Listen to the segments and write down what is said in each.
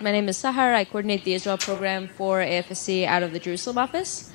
My name is Sahar. I coordinate the Israel program for AFSC out of the Jerusalem office.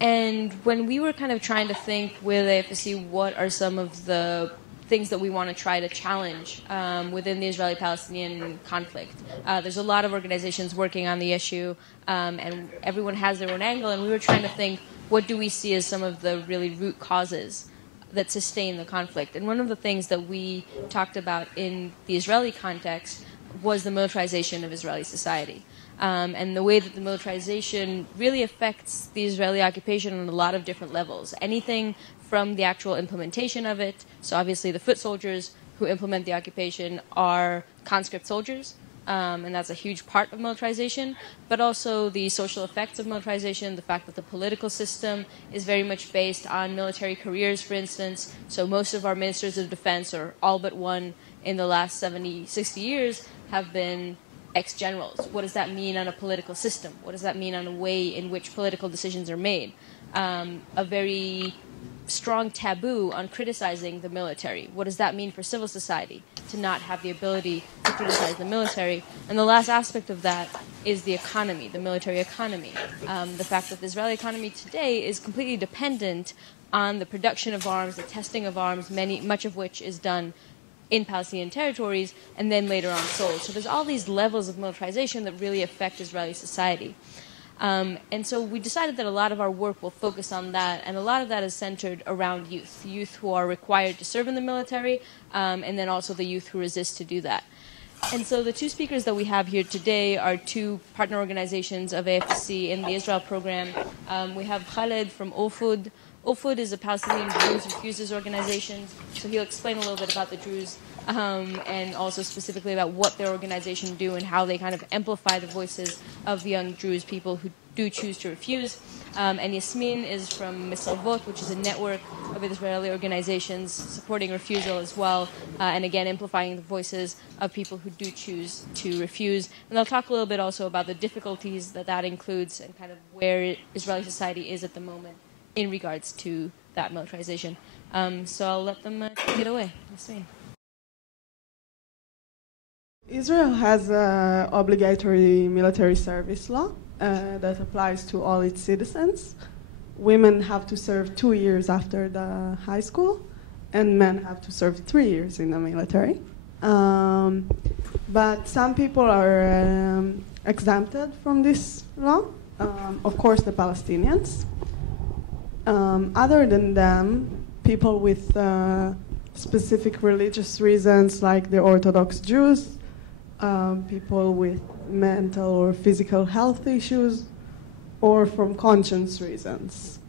And when we were kind of trying to think with AFSC what are some of the things that we want to try to challenge within the Israeli-Palestinian conflict, there's a lot of organizations working on the issue, and everyone has their own angle. And we were trying to think, what do we see as some of the really root causes that sustain the conflict? And one of the things that we talked about in the Israeli context was the militarization of Israeli society. And the way that the militarization really affects the Israeli occupation on a lot of different levels. Anything from the actual implementation of it. So obviously the foot soldiers who implement the occupation are conscript soldiers, and that's a huge part of militarization, but also the social effects of militarization, the fact that the political system is very much based on military careers, for instance. So most of our ministers of defense, or all but one in the last 70, 60 years, have been ex-generals. What does that mean on a political system? What does that mean on a way in which political decisions are made? A very strong taboo on criticizing the military. What does that mean for civil society to not have the ability to criticize the military? And the last aspect of that is the economy, the military economy. The fact that the Israeli economy today is completely dependent on the production of arms, the testing of arms, much of which is done in Palestinian territories and then later on sold. So there's all these levels of militarization that really affect Israeli society. And so we decided that a lot of our work will focus on that, and a lot of that is centered around youth who are required to serve in the military, and then also the youth who resist to do that. And so the two speakers that we have here today are two partner organizations of AFSC in the Israel program. We have Khaled from Ofud. Ofud is a Palestinian Druze Refusers organization, so he'll explain a little bit about the Druze and also specifically about what their organization do and how they kind of amplify the voices of young Druze people who do choose to refuse. And Yasmin is from Misalvot, which is a network of Israeli organizations supporting refusal as well, and again amplifying the voices of people who do choose to refuse. And they'll talk a little bit also about the difficulties that that includes and kind of where Israeli society is at the moment in regards to that militarization. So I'll let them take it away. Yasmin. Israel has an obligatory military service law that applies to all its citizens. Women have to serve 2 years after the high school, and men have to serve 3 years in the military. But some people are exempted from this law, of course the Palestinians. Other than them, people with specific religious reasons like the Orthodox Jews, people with mental or physical health issues, or from conscience reasons.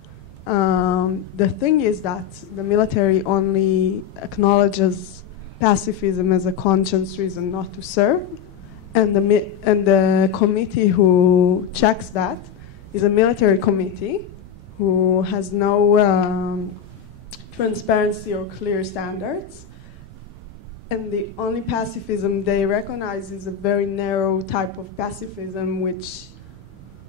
The thing is that the military only acknowledges pacifism as a conscience reason not to serve, and the committee who checks that is a military committee who has no transparency or clear standards. And the only pacifism they recognize is a very narrow type of pacifism, which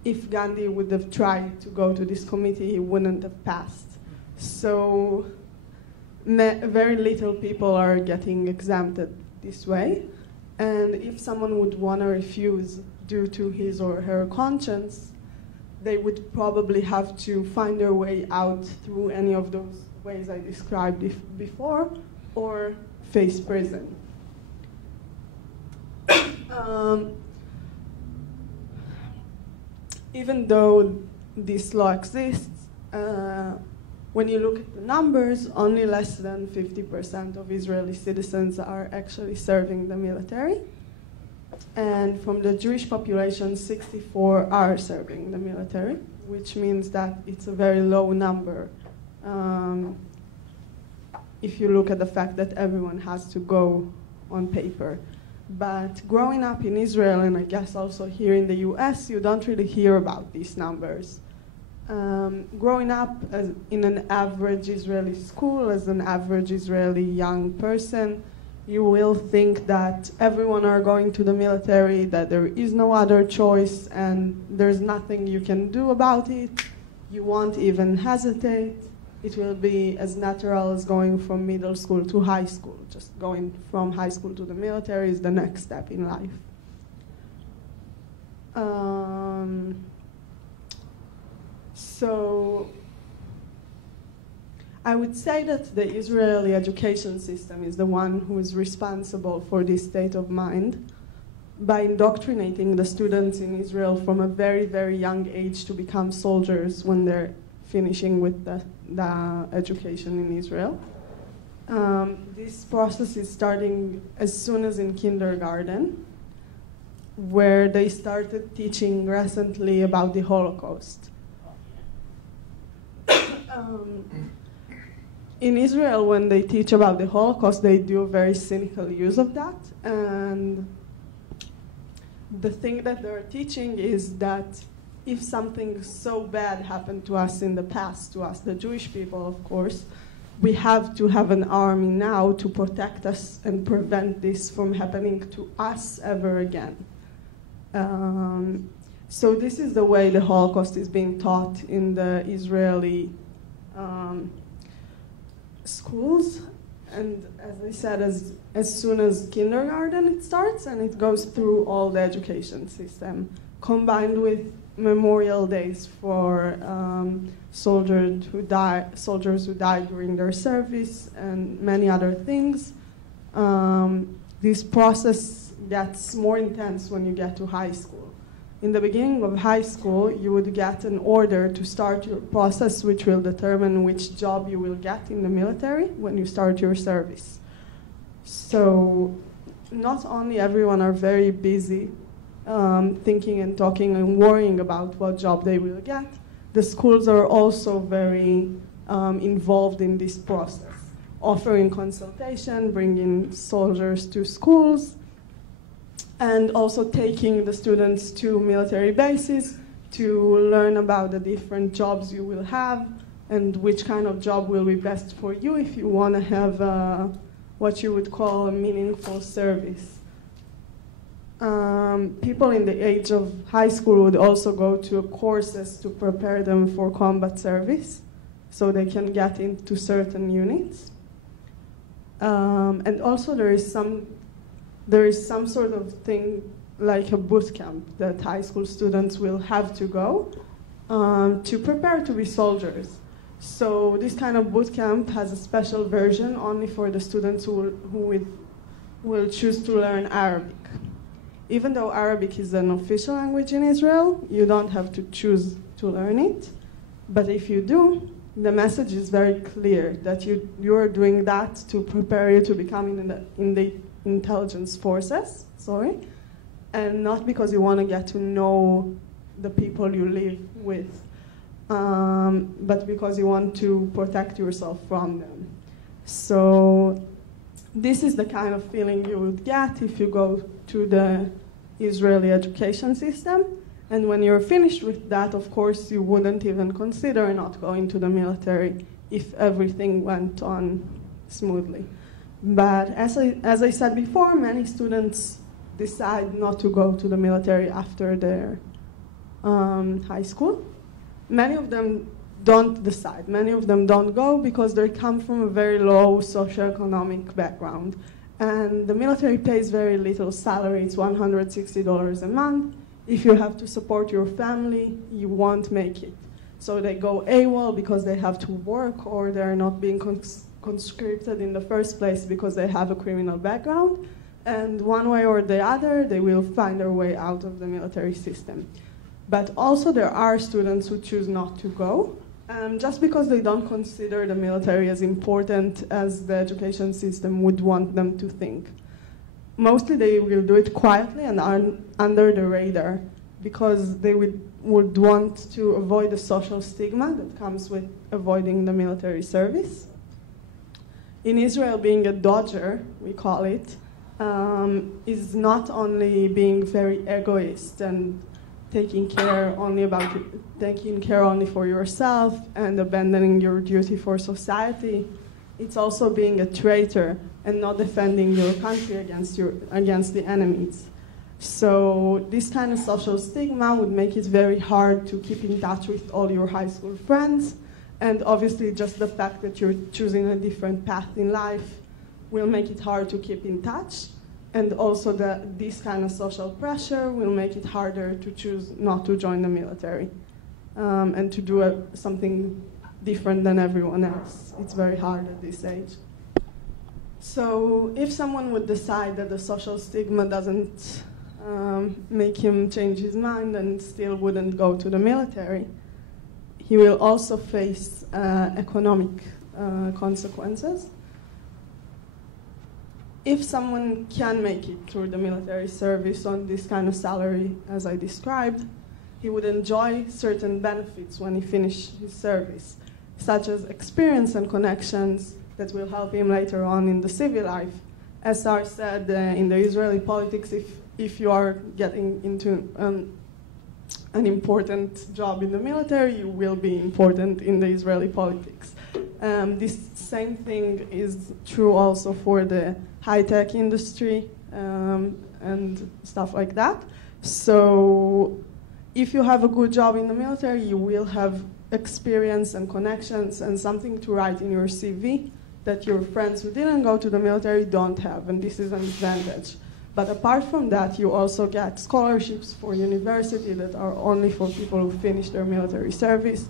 if Gandhi would have tried to go to this committee, he wouldn't have passed. So very little people are getting exempted this way. And if someone would want to refuse due to his or her conscience, they would probably have to find their way out through any of those ways I described before, or face prison. Even though this law exists, when you look at the numbers, only less than 50% of Israeli citizens are actually serving the military. And from the Jewish population, 64 are serving the military, which means that it's a very low number if you look at the fact that everyone has to go on paper. But growing up in Israel, and I guess also here in the US, you don't really hear about these numbers. Growing up in an average Israeli school, as an average Israeli young person, you will think that everyone are going to the military, that there is no other choice, and there's nothing you can do about it. You won't even hesitate. It will be as natural as going from middle school to high school. Just going from high school to the military is the next step in life. So I would say that the Israeli education system is the one who is responsible for this state of mind by indoctrinating the students in Israel from a very, very young age to become soldiers when they're finishing with the education in Israel. This process is starting as soon as in kindergarten, where they started teaching recently about the Holocaust. In Israel, when they teach about the Holocaust, they do a very cynical use of that. And the thing that they're teaching is that if something so bad happened to us in the past, to us, the Jewish people, of course, we have to have an army now to protect us and prevent this from happening to us ever again. So this is the way the Holocaust is being taught in the Israeli schools. And as I said, as soon as kindergarten it starts, and it goes through all the education system, combined with memorial days for soldiers who died during their service, and many other things. This process gets more intense when you get to high school. In the beginning of high school, you would get an order to start your process, which will determine which job you will get in the military when you start your service. So not only everyone are very busy thinking and talking and worrying about what job they will get, the schools are also very involved in this process, offering consultation, bringing soldiers to schools, and also taking the students to military bases to learn about the different jobs you will have and which kind of job will be best for you if you want to have what you would call a meaningful service. People in the age of high school would also go to courses to prepare them for combat service so they can get into certain units. And also there is some sort of thing like a boot camp that high school students will have to go to prepare to be soldiers. So this kind of boot camp has a special version only for the students who will choose to learn Arabic. Even though Arabic is an official language in Israel, you don't have to choose to learn it. But if you do, the message is very clear that you are doing that to prepare you to become in the intelligence forces, and not because you want to get to know the people you live with, but because you want to protect yourself from them. So this is the kind of feeling you would get if you go to the Israeli education system. And when you're finished with that, of course, you wouldn't even consider not going to the military if everything went on smoothly. But as I said before, many students decide not to go to the military after their high school. Many of them don't decide. Many of them don't go because they come from a very low socioeconomic background. And the military pays very little salary. It's $160 a month. If you have to support your family, you won't make it. So they go AWOL because they have to work, or they're not being conscripted in the first place because they have a criminal background. And one way or the other, they will find their way out of the military system. But also there are students who choose not to go, just because they don't consider the military as important as the education system would want them to think. Mostly they will do it quietly and under the radar because they would want to avoid the social stigma that comes with avoiding the military service. In Israel, being a dodger, we call it, is not only being very egoist and taking care only for yourself and abandoning your duty for society. It's also being a traitor and not defending your country against the enemies. So this kind of social stigma would make it very hard to keep in touch with all your high school friends. And obviously just the fact that you're choosing a different path in life will make it hard to keep in touch. And also this kind of social pressure will make it harder to choose not to join the military and to do something different than everyone else. It's very hard at this age. So if someone would decide that the social stigma doesn't make him change his mind and still wouldn't go to the military, he will also face economic consequences. If someone can make it through the military service on this kind of salary, as I described, he would enjoy certain benefits when he finishes his service, such as experience and connections that will help him later on in the civil life. As Sar said, in the Israeli politics, if you are getting into an important job in the military, you will be important in the Israeli politics. This same thing is true also for the high-tech industry and stuff like that. So if you have a good job in the military, you will have experience and connections and something to write in your CV that your friends who didn't go to the military don't have, and this is an advantage. But apart from that, you also get scholarships for university that are only for people who finish their military service,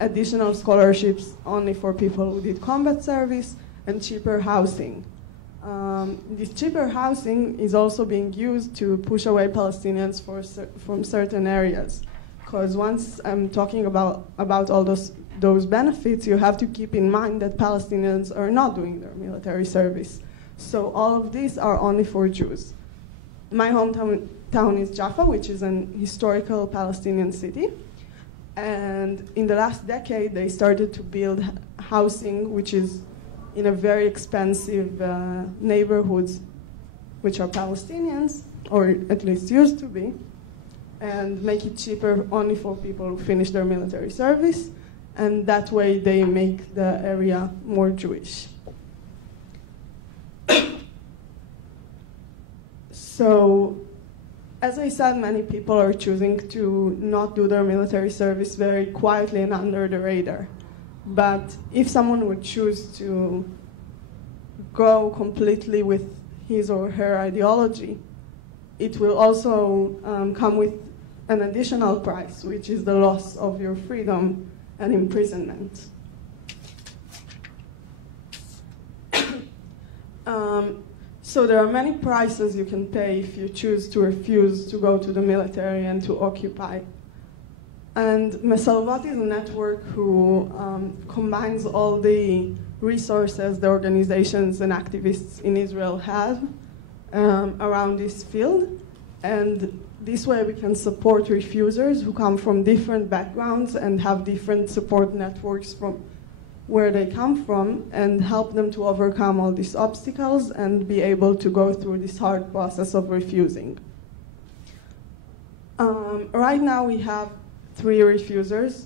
additional scholarships only for people who did combat service, and cheaper housing. This cheaper housing is also being used to push away Palestinians from certain areas. Because once I'm talking about all those benefits, you have to keep in mind that Palestinians are not doing their military service. So all of these are only for Jews. My hometown is Jaffa, which is an historical Palestinian city. And in the last decade, they started to build housing, which is in a very expensive neighborhoods, which are Palestinians, or at least used to be, and make it cheaper only for people who finish their military service. And that way they make the area more Jewish. So, as I said, many people are choosing to not do their military service very quietly and under the radar. But if someone would choose to go completely with his or her ideology, it will also come with an additional price, which is the loss of your freedom and imprisonment. So there are many prices you can pay if you choose to refuse to go to the military and to occupy. And Mesalvat is a network who combines all the resources the organizations and activists in Israel have around this field. And this way we can support refusers who come from different backgrounds and have different support networks from where they come from, and help them to overcome all these obstacles and be able to go through this hard process of refusing. Right now we have 3 refusers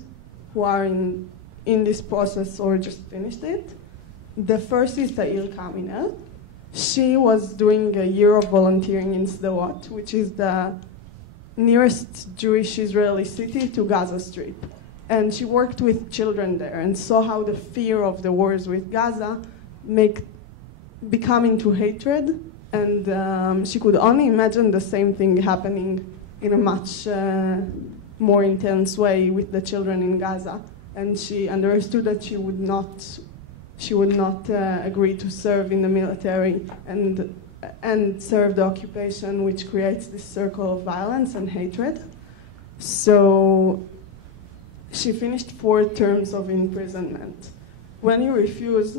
who are in this process or just finished it. The first is Ta'ir Kaminel. She was doing a year of volunteering in Sderot, which is the nearest Jewish Israeli city to Gaza Strip. And she worked with children there and saw how the fear of the wars with Gaza become into hatred. And she could only imagine the same thing happening in a much more intense way with the children in Gaza. And she understood that she would not agree to serve in the military and serve the occupation, which creates this circle of violence and hatred. So she finished 4 terms of imprisonment. When you refuse,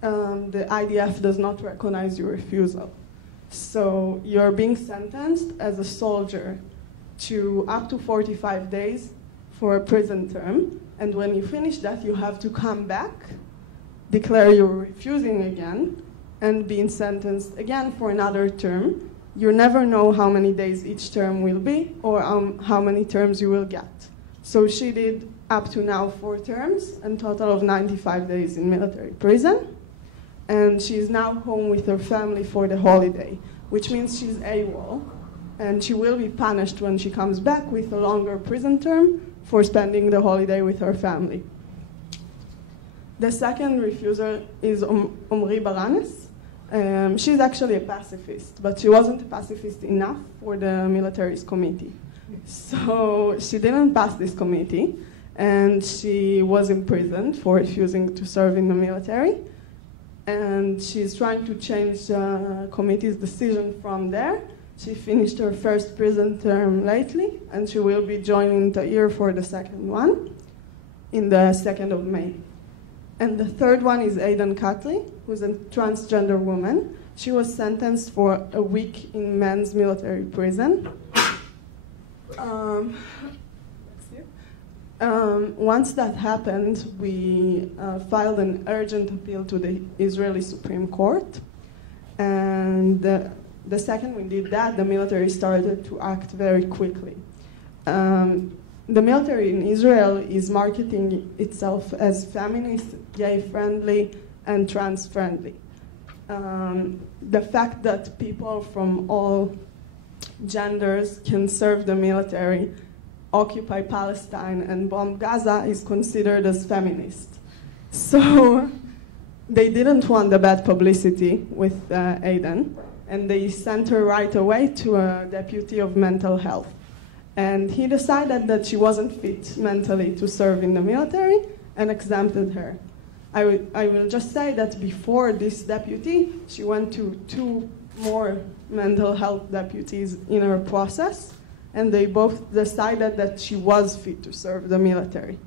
the IDF does not recognize your refusal. So you're being sentenced as a soldier to up to 45 days for a prison term. And when you finish that, you have to come back, declare you're refusing again, and being sentenced again for another term. You never know how many days each term will be or how many terms you will get. So she did up to now 4 terms and total of 95 days in military prison. And she's now home with her family for the holiday, which means she's AWOL. And she will be punished when she comes back with a longer prison term for spending the holiday with her family. The second refuser is Omri Baranes. She's actually a pacifist, but she wasn't a pacifist enough for the military's committee. So she didn't pass this committee, and she was imprisoned for refusing to serve in the military. And she's trying to change the committee's decision from there. She finished her first prison term lately, and she will be joining Ta'ir for the second one in the 2nd of May. And the third one is Aidan Cutley, who's a transgender woman. She was sentenced for a week in men's military prison. Once that happened, we filed an urgent appeal to the Israeli Supreme Court. And the second we did that, the military started to act very quickly. The military in Israel is marketing itself as feminist, gay-friendly, and trans-friendly. The fact that people from all genders can serve the military, occupy Palestine, and bomb Gaza is considered as feminist. So they didn't want the bad publicity with Aidan, and they sent her right away to a deputy of mental health. And he decided that she wasn't fit mentally to serve in the military and exempted her. I will just say that before this deputy, she went to 2 more mental health deputies in her process, and they both decided that she was fit to serve the military.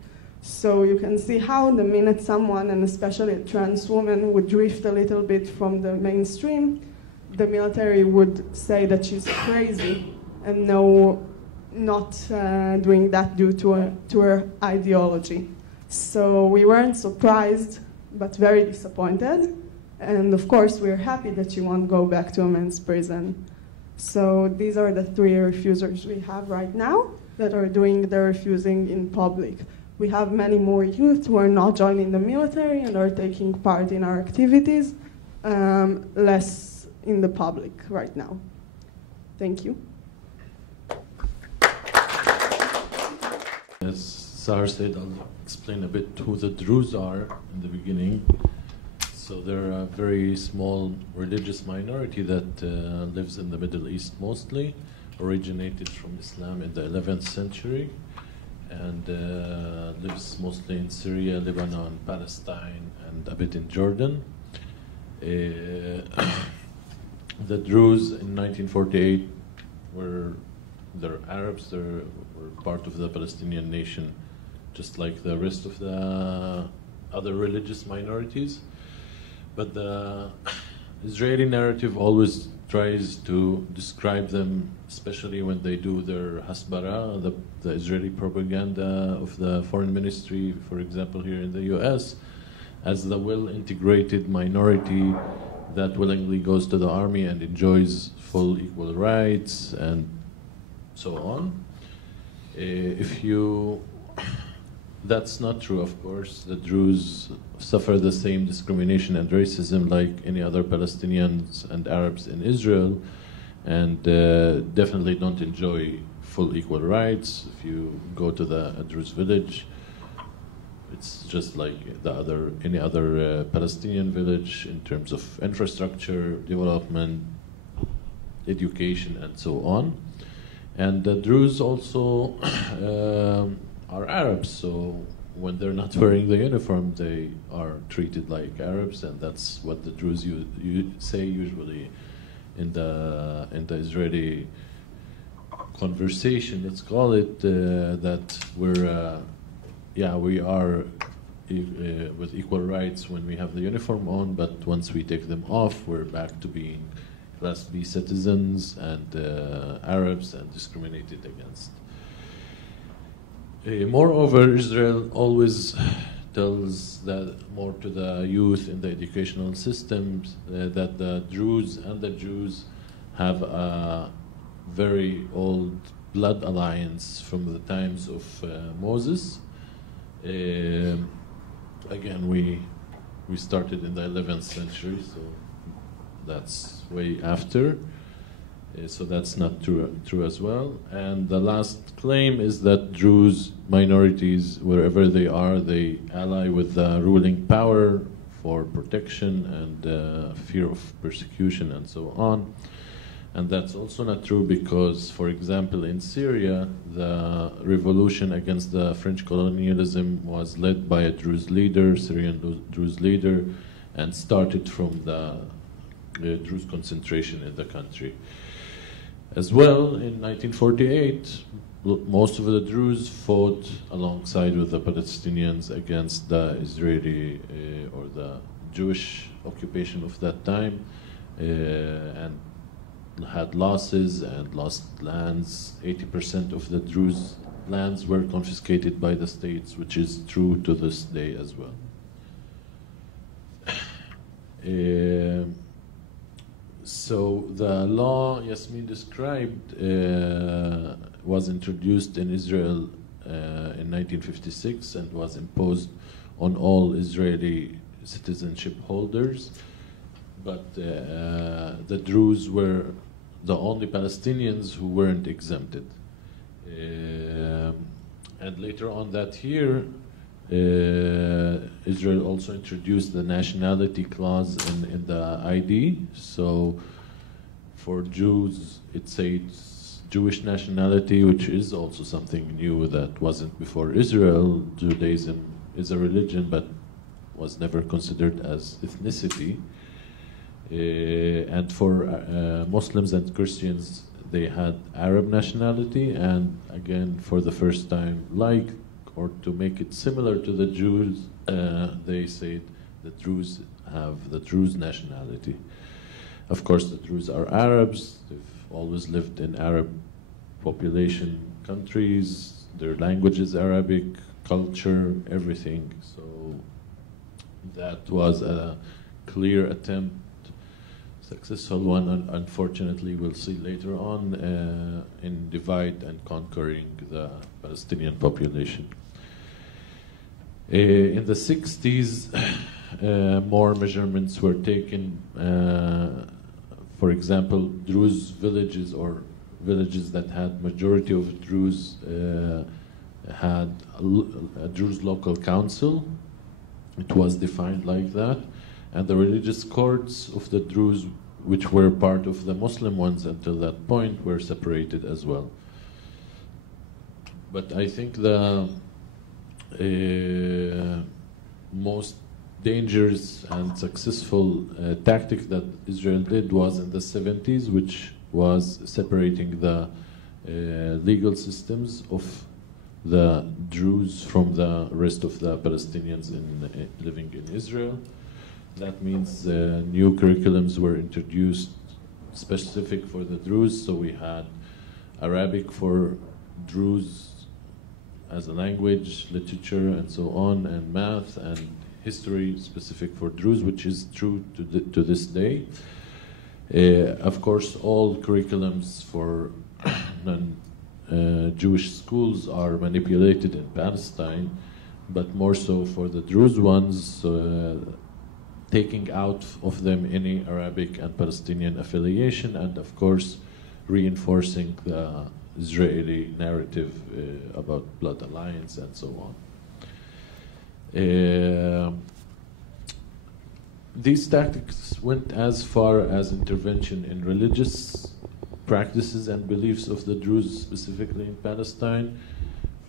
So you can see how the minute someone, and especially a trans woman, would drift a little bit from the mainstream, the military would say that she's crazy and not doing that due to her ideology. So we weren't surprised, but very disappointed. And of course, we're happy that she won't go back to a men's prison. So these are the 3 refusers we have right now that are doing the refusing in public. We have many more youth who are not joining the military and are taking part in our activities, less in the public right now. Thank you. As Sahar said, I'll explain a bit who the Druze are in the beginning. So they're a very small religious minority that lives in the Middle East mostly, originated from Islam in the 11th century, and lives mostly in Syria, Lebanon, Palestine, and a bit in Jordan. The Druze in 1948 they're Arabs, were part of the Palestinian nation, just like the rest of the other religious minorities. But the Israeli narrative always tries to describe them, especially when they do their hasbara, the Israeli propaganda of the foreign ministry, for example, here in the US, as the well-integrated minority that willingly goes to the army and enjoys full equal rights and so on. That's not true, of course. The Druze suffer the same discrimination and racism like any other Palestinians and Arabs in Israel, and definitely don't enjoy full equal rights. If you go to a Druze village, it's just like any other Palestinian village in terms of infrastructure, development, education, and so on. And the Druze also are Arabs, so when they're not wearing the uniform, they are treated like Arabs, and that's what the Druze you say usually in the Israeli conversation. Let's call it that we are with equal rights when we have the uniform on, but once we take them off, we're back to being Class B citizens and Arabs and discriminated against. Moreover, Israel always tells that more to the youth in the educational systems that the Druze and the Jews have a very old blood alliance from the times of Moses. Again, we started in the 11th century, so that's way after. So that's not true as well. And the last claim is that Druze minorities, wherever they are, they ally with the ruling power for protection and fear of persecution and so on. And that's also not true because, for example, in Syria, the revolution against the French colonialism was led by a Druze leader, Syrian Druze leader, and started from the Druze concentration in the country. As well, in 1948, most of the Druze fought alongside with the Palestinians against the Israeli or the Jewish occupation of that time, and had losses and lost lands. 80% of the Druze lands were confiscated by the states, which is true to this day as well. So the law Yasmin described was introduced in Israel in 1956 and was imposed on all Israeli citizenship holders. But the Druze were the only Palestinians who weren't exempted. And later on that year, Israel also introduced the nationality clause in the ID. So for Jews, it says Jewish nationality, which is also something new that wasn't before Israel. Judaism is a religion, but was never considered as ethnicity. And for Muslims and Christians, they had Arab nationality, and again, for the first time, or to make it similar to the Jews, they said the Druze have the Druze nationality. Of course, the Druze are Arabs. They've always lived in Arab population countries. Their language is Arabic, culture, everything. So that was a clear attempt, successful one, and unfortunately we'll see later on, in divide and conquering the Palestinian population. In the 60s, more measurements were taken. For example, Druze villages or villages that had majority of Druze had a Druze local council. It was defined like that. And the religious courts of the Druze, which were part of the Muslim ones until that point, were separated as well. But I think the most dangerous and successful tactic that Israel did was in the 70s, which was separating the legal systems of the Druze from the rest of the Palestinians living in Israel. That means new curriculums were introduced specific for the Druze. So we had Arabic for Druze as a language, literature, and so on, and math and history specific for Druze, which is true to this day. Of course, all curriculums for non-Jewish schools are manipulated in Palestine, but more so for the Druze ones, taking out of them any Arabic and Palestinian affiliation, and of course reinforcing the Israeli narrative about blood alliance and so on. These tactics went as far as intervention in religious practices and beliefs of the Druze, specifically in Palestine.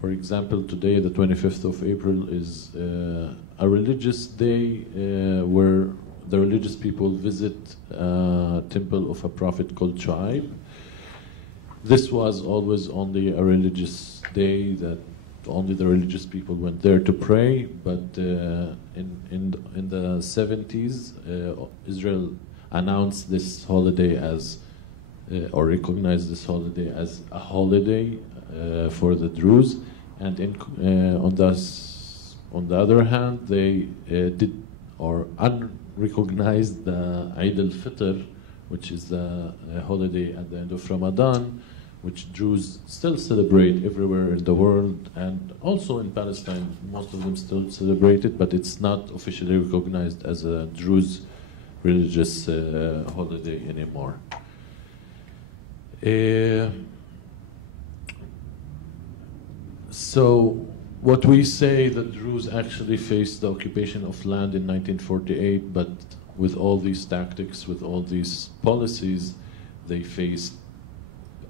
For example, today, the 25th of April, is a religious day where the religious people visit a temple of a prophet called Shu'aib. This was always only a religious day that only the religious people went there to pray, but in the 70s, Israel announced this holiday as, or recognized this holiday as a holiday for the Druze, and on the other hand, they did or unrecognized the Eid al-Fitr, which is the holiday at the end of Ramadan, which Druze still celebrate everywhere in the world, and also in Palestine, most of them still celebrate it, but it's not officially recognized as a Druze religious holiday anymore. So what we say, the Druze actually faced the occupation of land in 1948, but with all these tactics, with all these policies, they faced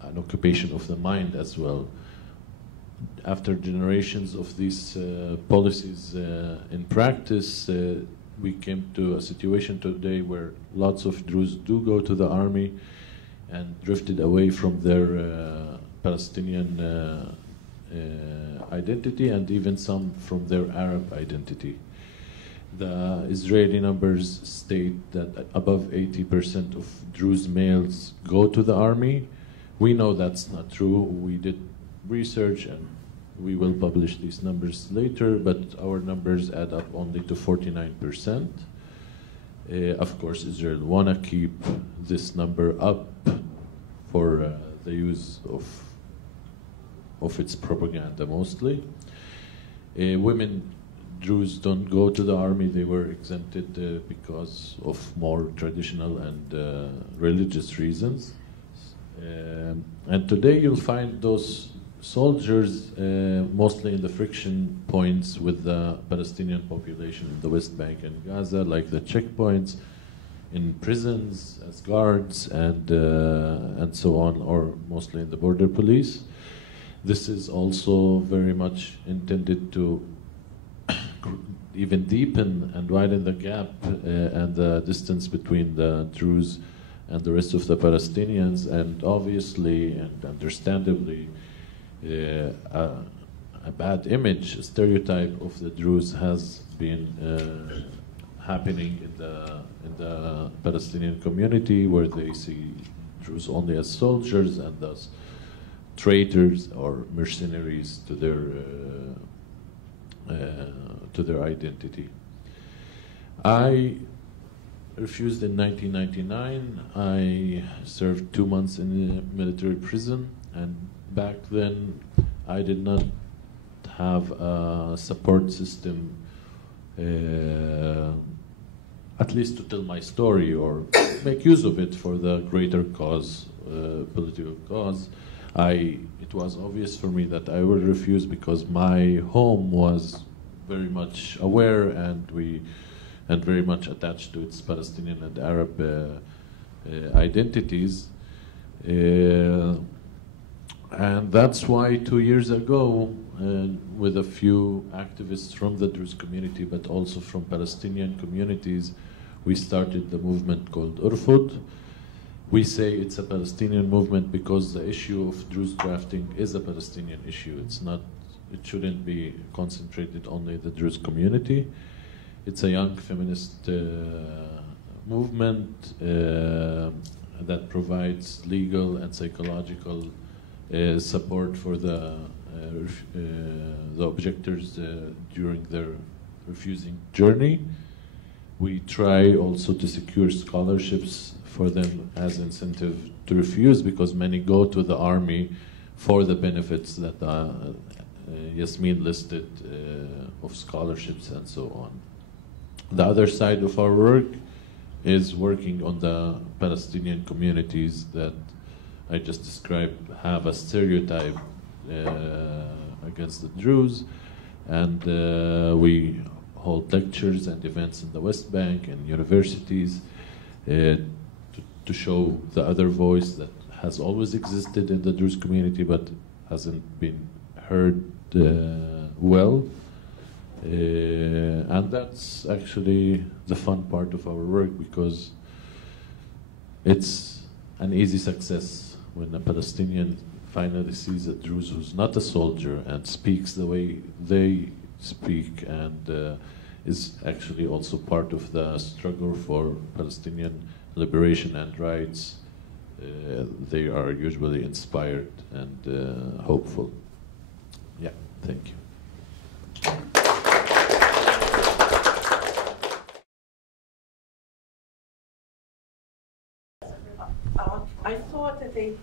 an occupation of the mind as well. After generations of these policies in practice, we came to a situation today where lots of Druze do go to the army and drifted away from their Palestinian identity, and even some from their Arab identity. The Israeli numbers state that above 80% of Druze males go to the army. We know that's not true. We did research and we will publish these numbers later, but our numbers add up only to 49%. Of course, Israel want to keep this number up for the use of its propaganda mostly. Women, Druze don't go to the army. They were exempted because of more traditional and religious reasons. And today you'll find those soldiers mostly in the friction points with the Palestinian population in the West Bank and Gaza, like the checkpoints, in prisons as guards and so on, or mostly in the border police. This is also very much intended to even deepen and widen the gap and the distance between the Druze and the rest of the Palestinians, and obviously and understandably a bad image, a stereotype of the Druze has been happening in the Palestinian community, where they see Druze only as soldiers and thus traitors or mercenaries to their identity. I refused in 1999. I served 2 months in a military prison, and back then I did not have a support system, at least to tell my story or make use of it for the greater cause, political cause. It was obvious for me that I would refuse because my home was very much aware and very much attached to its Palestinian and Arab identities. And that's why 2 years ago, with a few activists from the Druze community, but also from Palestinian communities, we started the movement called Urfud. We say it's a Palestinian movement because the issue of Druze drafting is a Palestinian issue. It shouldn't be concentrated only in the Druze community. It's a young feminist movement that provides legal and psychological support for the objectors during their refusing journey. We try also to secure scholarships for them as incentive to refuse, because many go to the army for the benefits that Yasmin listed of scholarships and so on. The other side of our work is working on the Palestinian communities that I just described have a stereotype against the Druze, and we hold lectures and events in the West Bank and universities to show the other voice that has always existed in the Druze community but hasn't been heard well. And that's actually the fun part of our work, because it's an easy success when a Palestinian finally sees a Druze who's not a soldier and speaks the way they speak, and is actually also part of the struggle for Palestinian liberation and rights. They are usually inspired and hopeful. Yeah, thank you. I thought that the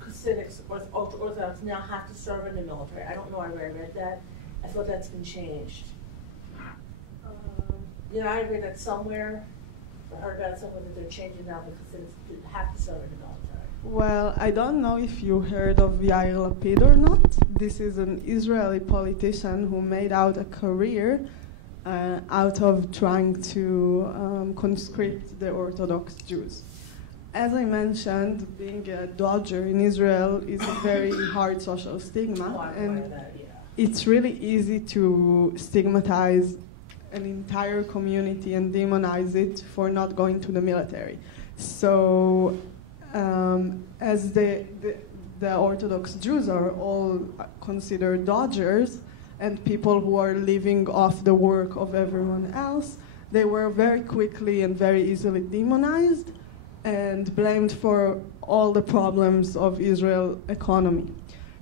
Hasidics or Orthodox now have to serve in the military. I don't know where I read that. I thought that's been changed. I read that somewhere. I heard about somewhere that they're changing now because Hasidics have to serve in the military. Well, I don't know if you heard of Yair Lapid or not. This is an Israeli politician who made out a career out of trying to conscript the Orthodox Jews. As I mentioned, being a Dodger in Israel is a very hard social stigma, and it's really easy to stigmatize an entire community and demonize it for not going to the military. So, as the Orthodox Jews are all considered Dodgers and people who are living off the work of everyone else, they were very quickly and very easily demonized and blamed for all the problems of Israel's economy.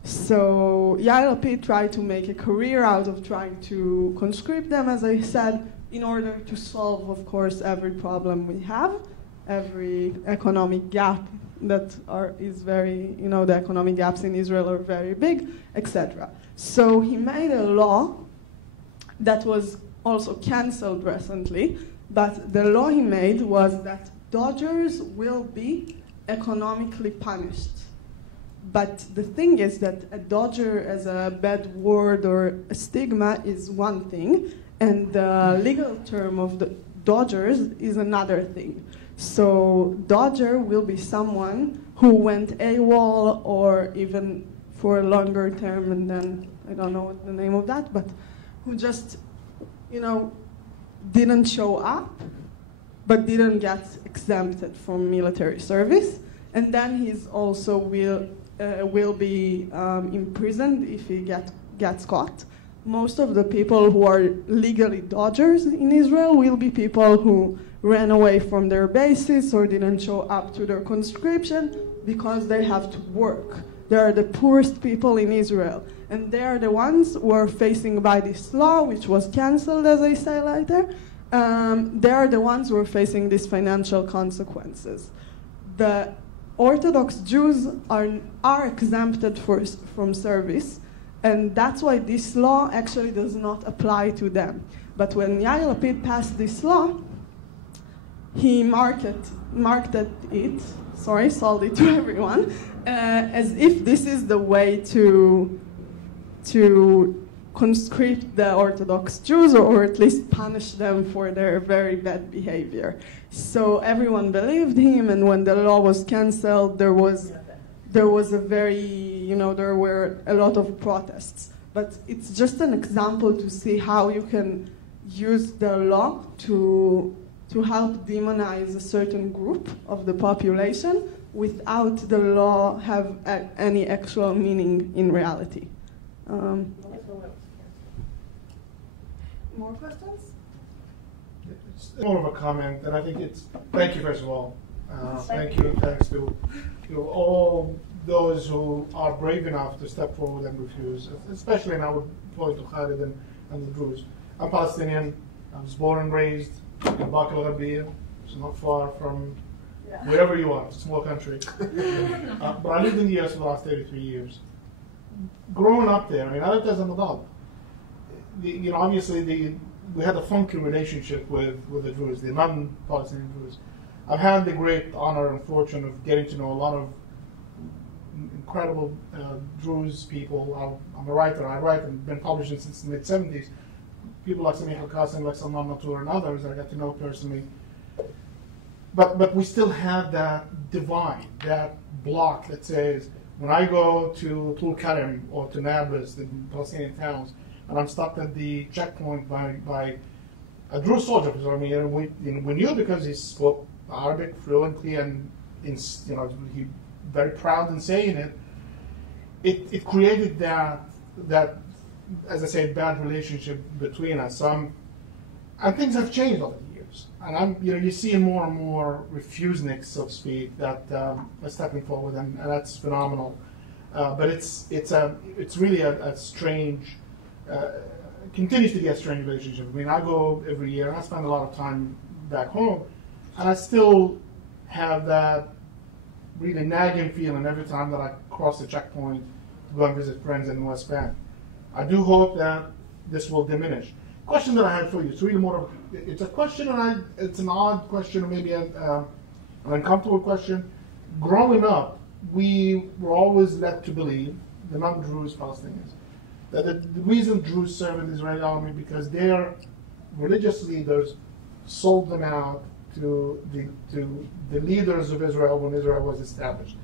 So Yair Lapid tried to make a career out of trying to conscript them, as I said, in order to solve, of course, every problem we have, every economic gap that is very, the economic gaps in Israel are very big, etc. So he made a law that was also cancelled recently, but the law he made was that Dodgers will be economically punished. But the thing is that a Dodger as a bad word or a stigma is one thing, and the legal term of the Dodgers is another thing. So Dodger will be someone who went AWOL or even for a longer term, and then I don't know what the name of that, but who just, didn't show up, but didn't get exempted from military service, and then he's also will be imprisoned if he gets caught. Most of the people who are legally Dodgers in Israel will be people who ran away from their bases or didn't show up to their conscription because they have to work. They are the poorest people in Israel, and they are the ones who are facing by this law, which was cancelled, as I say later. They are the ones who are facing these financial consequences. The Orthodox Jews are exempted from service, and that's why this law actually does not apply to them. But when Yair Lapid passed this law, he sold it to everyone, as if this is the way to conscript the Orthodox Jews, or at least punish them for their very bad behavior. So everyone believed him, and when the law was cancelled, there was a very, there were a lot of protests. But it's just an example to see how you can use the law to help demonize a certain group of the population without the law have any actual meaning in reality. More questions? It's more of a comment, and I think thank you first of all. Thanks to all those who are brave enough to step forward and refuse, especially now with point to Khalid and the Druze. I'm Palestinian. I was born and raised in Baqi al-Gharbiya, which is not far from wherever you are. It's a small country. But I lived in the US for the last 33 years. Growing up there, I lived as an adult. Obviously we had a funky relationship with the Druze, the non-Palestinian Druze. I've had the great honor and fortune of getting to know a lot of incredible Druze people. I'm a writer. I write and been publishing since the mid-70s. People like Samih Al-Qasim, like Salman Matur, and others I got to know personally. But we still have that divide, that block that says, when I go to Tul Karim or to Nablus, the Palestinian towns, and I'm stopped at the checkpoint by a Druze soldier, we knew because he spoke Arabic fluently and he very proud in saying it. It created that, as I said, bad relationship between us. And things have changed over the years. And you're seeing more and more refuseniks, so to speak, that are stepping forward, and that's phenomenal. But it's really a strange. Continues to be a strange relationship. I go every year, and I spend a lot of time back home, and I still have that really nagging feeling every time that I cross the checkpoint to go and visit friends in the West Bank. I do hope that this will diminish. Question that I had for you, it's really more of it's a question, and it's an odd question, or maybe an uncomfortable question. Growing up we were always led to believe, the non-Druze Palestinians, that the reason Druze serve in the Israeli army because their religious leaders sold them out to the leaders of Israel when Israel was established.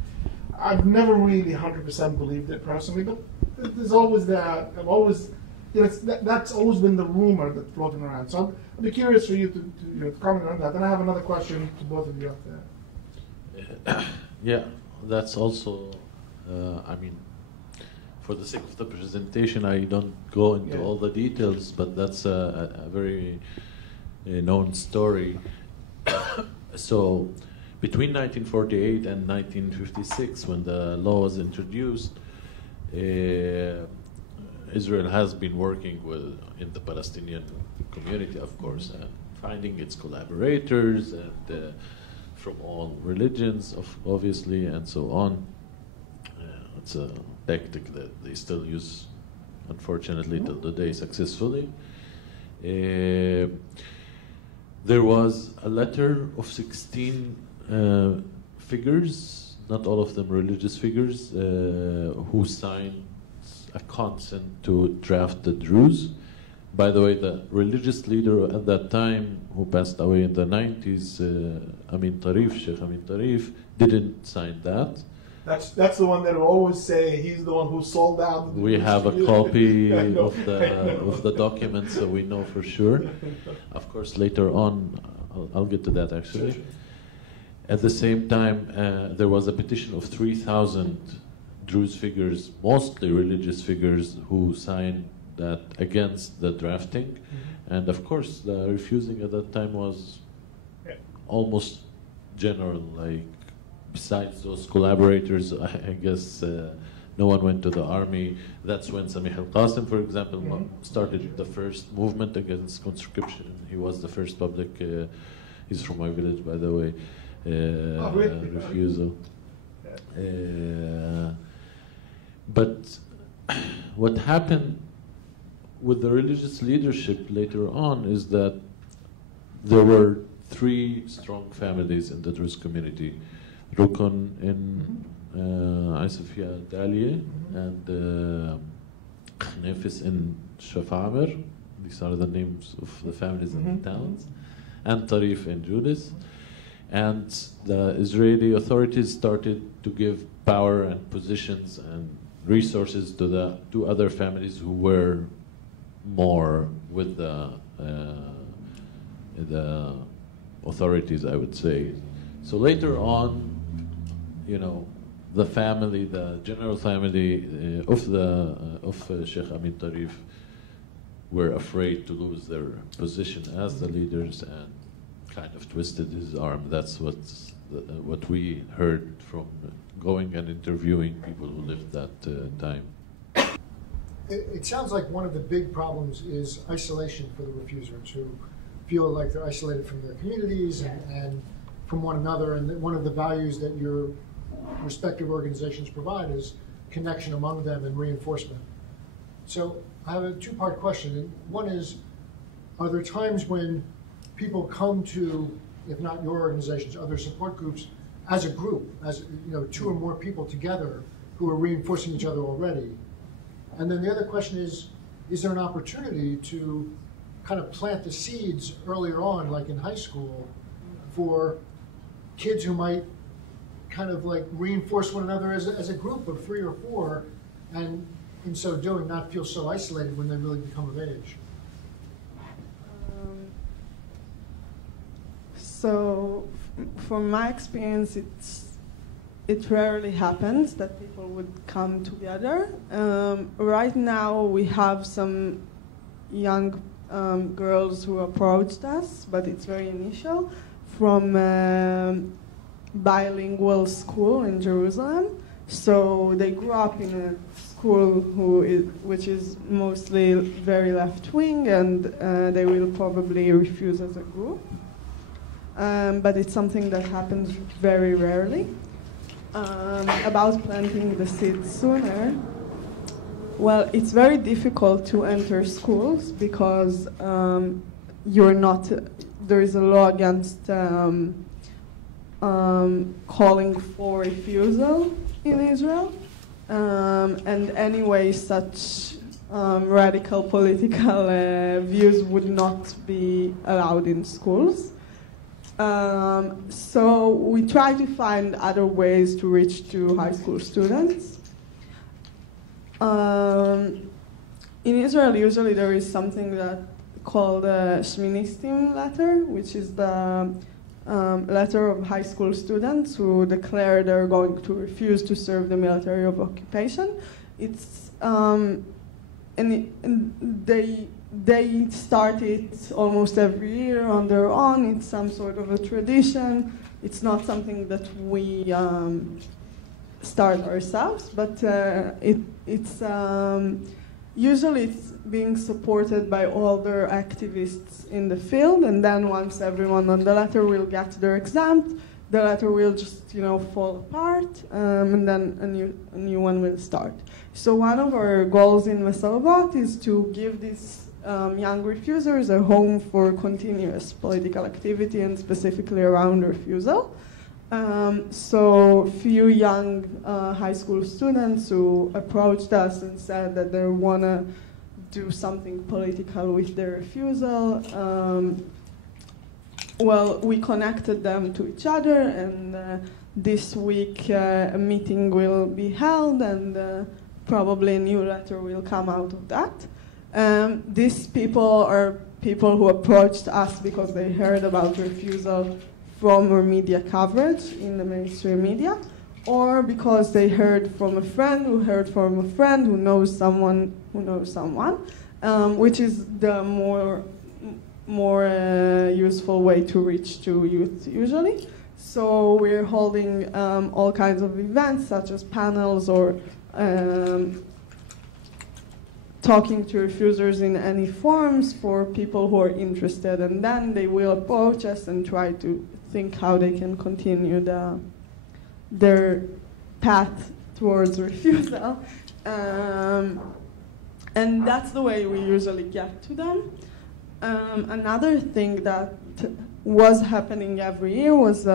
I've never really 100% believed it personally, but there's always that. I've always, that's always been the rumor that's floating around. So I'd be curious for you to comment on that. And I have another question to both of you after. Yeah, that's also, for the sake of the presentation, I don't go into all the details, but that's a very known story. So, between 1948 and 1956, when the law was introduced, Israel has been working in the Palestinian community, of course, and finding its collaborators and from all religions, obviously, and so on. It's a tactic that they still use, unfortunately, till today successfully. There was a letter of 16 figures, not all of them religious figures, who signed a consent to draft the Druze. By the way, the religious leader at that time, who passed away in the 90s, Sheikh Amin Tarif, didn't sign that. That's the one that will always say he's the one who sold out. We have a copy of the document, so we know for sure. Of course, later on, I'll get to that actually. Sure. At the same time, there was a petition of 3,000 Druze figures, mostly religious figures, who signed that against the drafting. Mm-hmm. And of course, the refusing at that time was almost general. Like, besides those collaborators, I guess no one went to the army. That's when Samih al-Qasim, for example, started the first movement against conscription. He was the first public, he's from my village, by the way, refusal. But what happened with the religious leadership later on is that there were three strong families in the Druze community. Rukun in Aisafia Daliye and Nefis in Shafamir. These are the names of the families in the towns. And Tarif in Julis. And the Israeli authorities started to give power and positions and resources to the two other families who were more with the authorities, I would say. So later on, the family, the general family of Sheikh Amin Tarif were afraid to lose their position as the leaders and kind of twisted his arm. That's what we heard from going and interviewing people who lived that time. It sounds like one of the big problems is isolation for the refusers, who feel like they're isolated from their communities and from one another, and that one of the values that your respective organizations provide is connection among them and reinforcement. So I have a two-part question. And one is, are there times when people come to, if not your organizations, other support groups, as a group, as two or more people together who are reinforcing each other already? And then the other question is there an opportunity to kind of plant the seeds earlier on, like in high school, for kids who might kind of like reinforce one another as a group of 3 or 4, and in so doing not feel so isolated when they really become of age? So, from my experience, it rarely happens that people would come together. Right now, we have some young girls who approached us, but it's very initial, from bilingual school in Jerusalem. So they grew up in a school which is mostly very left-wing, and they will probably refuse as a group. But it's something that happens very rarely. About planting the seeds sooner, well, it's very difficult to enter schools because there is a law against calling for refusal in Israel. And anyway, such radical political views would not be allowed in schools. So we try to find other ways to reach to high school students. In Israel, usually there is something that called the Shministim letter, which is the letter of high school students who declare they're going to refuse to serve the military of occupation. It's and they start it almost every year on their own. It's some sort of a tradition. It's not something that we start ourselves, but it's usually it's being supported by older activists in the field, and then once everyone on the letter will get their exam, the letter will just fall apart, and then a new one will start. So one of our goals in Mesalvot is to give these young refusers a home for continuous political activity, and specifically around refusal. So few young high school students who approached us and said that they want to do something political with their refusal. Well, we connected them to each other, and this week a meeting will be held, and probably a new letter will come out of that. These people are people who approached us because they heard about refusal from our media coverage in the mainstream media, or because they heard from a friend who heard from a friend who knows someone who knows someone, which is the more useful way to reach to youth usually. So we're holding all kinds of events such as panels or talking to refusers in any forms for people who are interested, and then they will approach us and try to think how they can continue their path towards refusal. And that's the way we usually get to them. Another thing that was happening every year was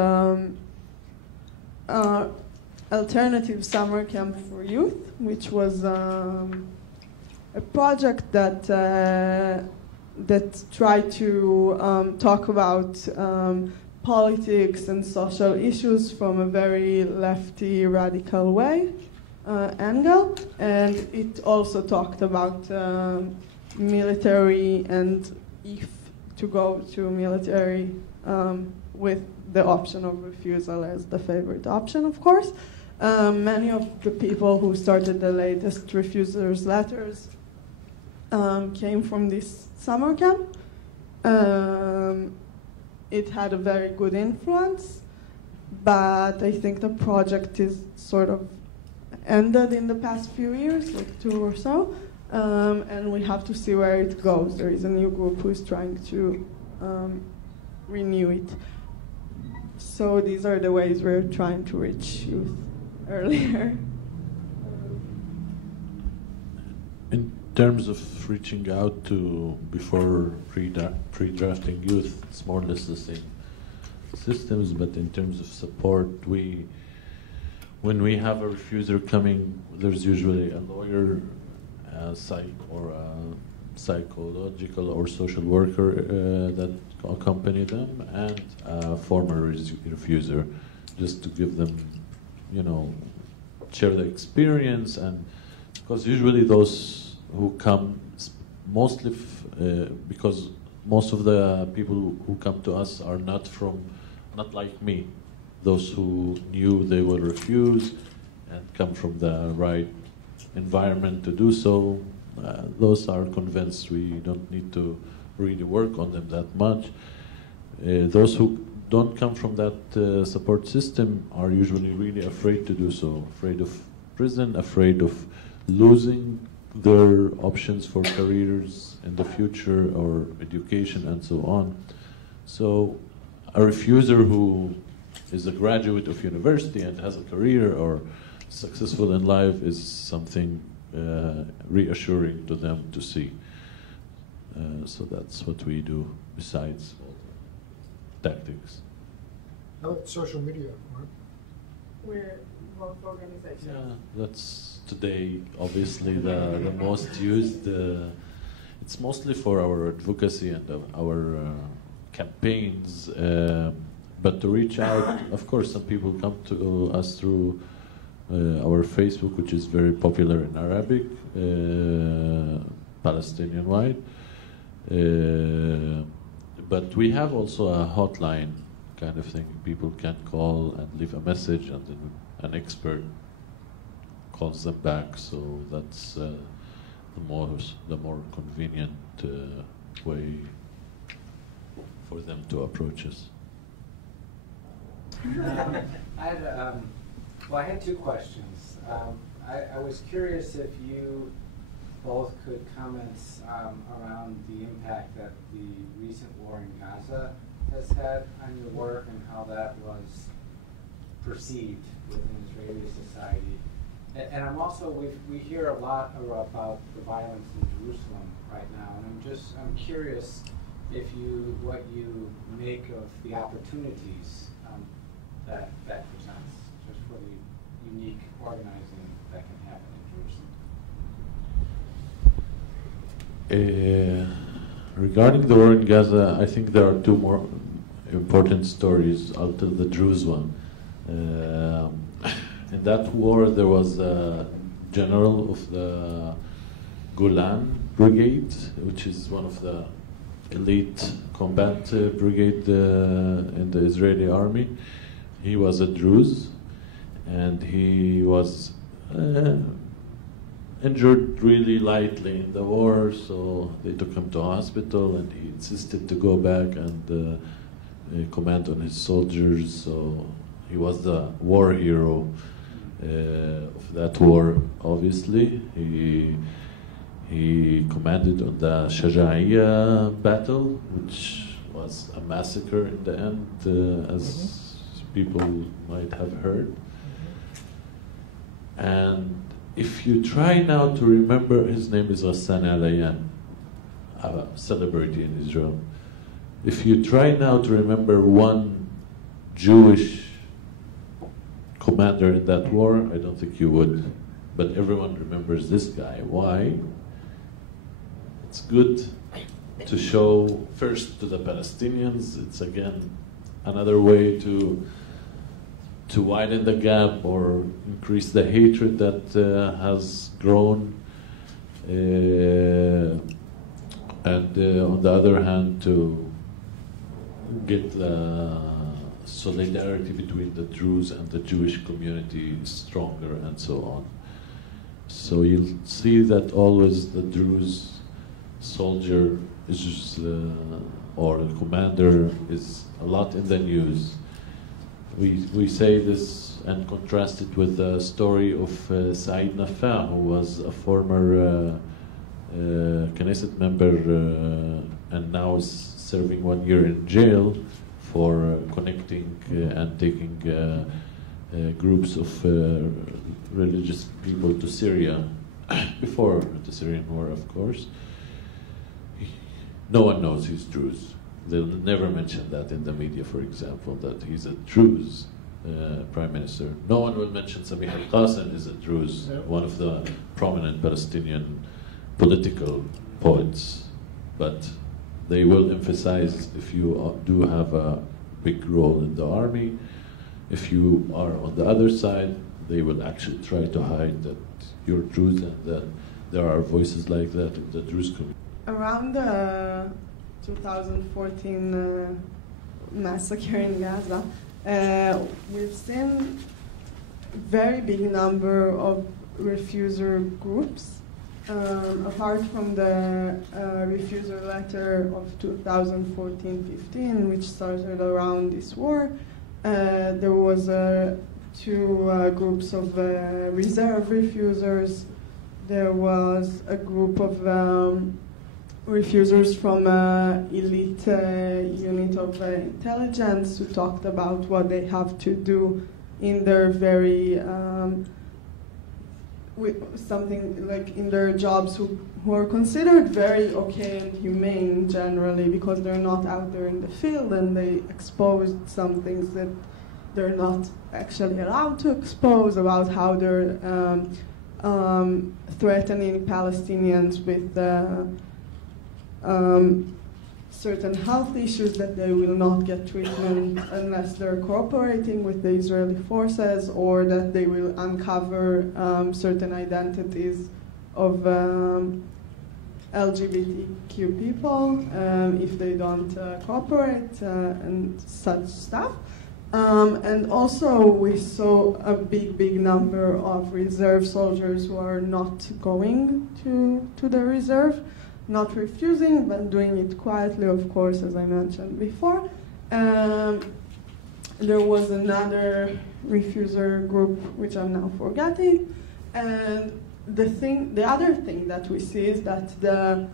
alternative summer camp for youth, which was a project that tried to talk about politics and social issues from a very lefty, radical way, angle. And it also talked about military and if to go to military with the option of refusal as the favorite option, of course. Many of the people who started the latest refusers letters came from this summer camp. It had a very good influence, but I think the project is sort of ended in the past few years, like 2 or so, and we have to see where it goes. There is a new group who is trying to renew it. So these are the ways we're trying to reach youth earlier. In terms of reaching out to before pre-drafting youth, it's more or less the same systems, but in terms of support, when we have a refuser coming, there's usually a lawyer, a psychological or social worker that accompany them, and a former refuser, just to give them, share the experience. And because usually those who come, mostly because most of the people who come to us are not like me, those who knew they will refuse and come from the right environment to do so. Those are convinced we don't need to really work on them that much. Those who don't come from that support system are usually really afraid to do so, afraid of prison, afraid of losing their options for careers in the future or education and so on. So a refuser who is a graduate of university and has a career or successful in life is something reassuring to them to see. So that's what we do besides tactics. How about social media, Mark? We're both organizations. Yeah, that's today obviously the most used. It's mostly for our advocacy and our campaigns, but to reach out, of course, some people come to us through our Facebook, which is very popular in Arabic, Palestinian-wide. But we have also a hotline kind of thing. People can call and leave a message, and then an expert calls them back. So that's the more convenient way for them to approach us. I had two questions. I was curious if you both could comment around the impact that the recent war in Gaza has had on your work and how that was perceived within Israeli society. And I'm also, we hear a lot about the violence in Jerusalem right now, and I'm curious what you make of the opportunities that presents, just for the unique organizing that can happen in Jerusalem. Regarding the war in Gaza, I think there are two more important stories. I'll tell the Druze one. In that war, there was a general of the Golan Brigade, which is one of the elite combat brigade in the Israeli army. He was a Druze, and he was injured really lightly in the war, so they took him to hospital, and he insisted to go back and command on his soldiers. So he was the war hero of that war. Obviously, he commanded on the Shaja'iyya battle, which was a massacre in the end, as people might have heard. And if you try now to remember, his name is Ghassan Alayan, a celebrity in Israel. If you try now to remember one Jewish commander in that war, I don't think you would. But everyone remembers this guy. Why? It's good to show first to the Palestinians. It's again another way to widen the gap or increase the hatred that has grown, and on the other hand, to get the solidarity between the Druze and the Jewish community stronger, and so on. So you'll see that always the Druze soldier is or the commander is a lot in the news. We say this and contrast it with the story of Said Nafa, who was a former Knesset member and now is serving 1 year in jail for connecting and taking groups of religious people to Syria before the Syrian war, of course. No one knows he's Druze. They'll never mention that in the media, for example, that he's a Druze prime minister. No one will mention Samih al-Qasim is a Druze, one of the prominent Palestinian political poets. But they will emphasize if you do have a big role in the army. If you are on the other side, they will actually try to hide that you're Druze and that there are voices like that in the Druze community. Around the 2014 massacre in Gaza, we've seen very big number of refuser groups. Apart from the refuser letter of 2014-15, which started around this war, there was two groups of reserve refusers. There was a group of refusers from elite unit of intelligence who talked about what they have to do in their very something like in their jobs, who are considered very okay and humane generally because they're not out there in the field and they exposed some things that they're not actually allowed to expose, about how they're threatening Palestinians with certain health issues, that they will not get treatment unless they're cooperating with the Israeli forces, or that they will uncover certain identities of LGBTQ people if they don't cooperate and such stuff. And also we saw a big number of reserve soldiers who are not going to the reserve, not refusing, but doing it quietly, of course, as I mentioned before. There was another refuser group, which I'm now forgetting. And the other thing that we see is that the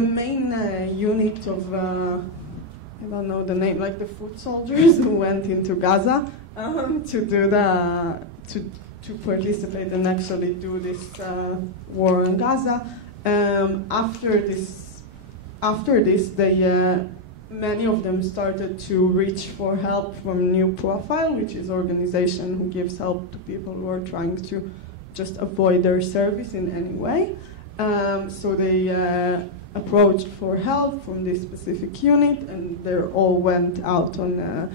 main unit of I don't know the name, like the foot soldiers who went into Gaza to participate and actually do this war in Gaza. After this, they many of them started to reach for help from New Profile, which is an organization who gives help to people who are trying to just avoid their service in any way. So they approached for help from this specific unit, and they all went out on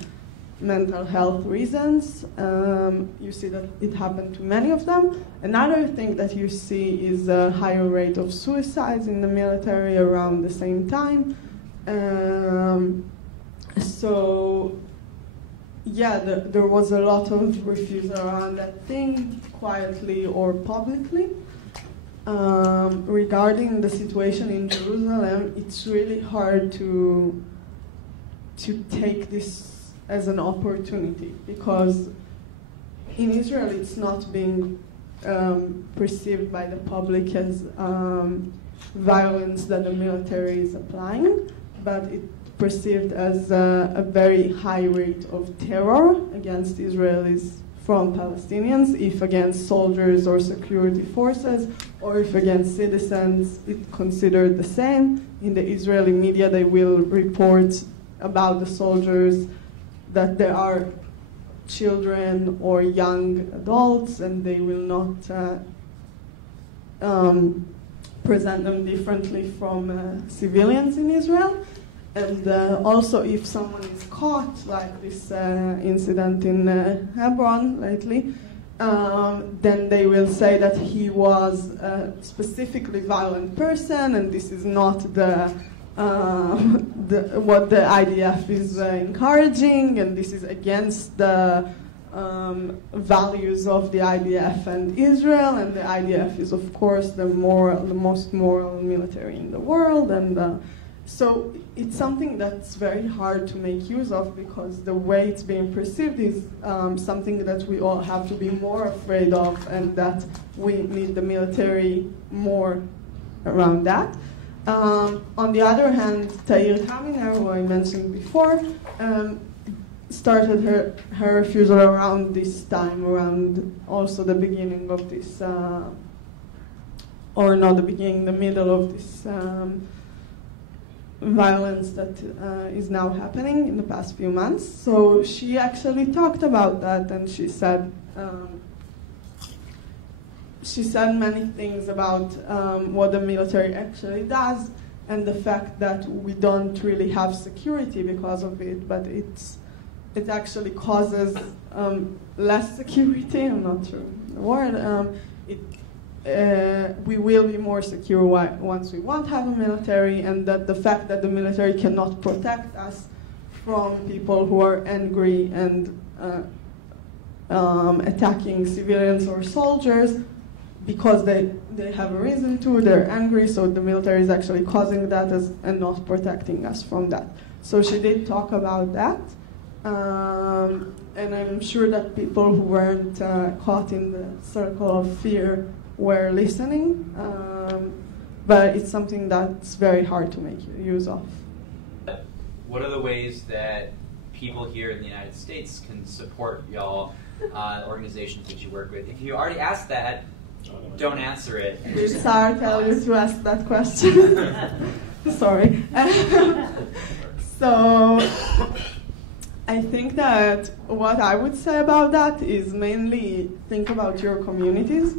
mental health reasons. You see that it happened to many of them. Another thing that you see is a higher rate of suicides in the military around the same time. So yeah, there was a lot of refusal around that thing, quietly or publicly. Regarding the situation in Jerusalem, it's really hard to take this as an opportunity, because in Israel it's not being perceived by the public as violence that the military is applying, but it's perceived as a very high rate of terror against Israelis from Palestinians, if against soldiers or security forces, or if against citizens, it's considered the same. In the Israeli media, they will report about the soldiers that there are children or young adults, and they will not present them differently from civilians in Israel. And also, if someone is caught, like this incident in Hebron lately, then they will say that he was a specifically violent person, and this is not what the IDF is encouraging, and this is against the values of the IDF and Israel. And the IDF is, of course, the most moral military in the world, and so it's something that's very hard to make use of, because the way it's being perceived is something that we all have to be more afraid of, and that we need the military more around that. On the other hand, Tahir Kaminer, who I mentioned before, started her refusal around this time, around also the beginning of this, or not the beginning, the middle of this violence that is now happening in the past few months. So she actually talked about that, and she said many things about what the military actually does, and the fact that we don't really have security because of it, but it actually causes less security. I'm not sure the word. We will be more secure once we won't have a military, and that the fact that the military cannot protect us from people who are angry and attacking civilians or soldiers because they have a reason to, they're angry, so the military is actually causing that and not protecting us from that. So she did talk about that, and I'm sure that people who weren't caught in the circle of fear were listening, but it's something that's very hard to make use of. What are the ways that people here in the United States can support y'all, organizations that you work with? If you already asked that, don't answer it. Did Sarah tell you to ask that question? Sorry. So I think that what I would say about that is mainly think about your communities.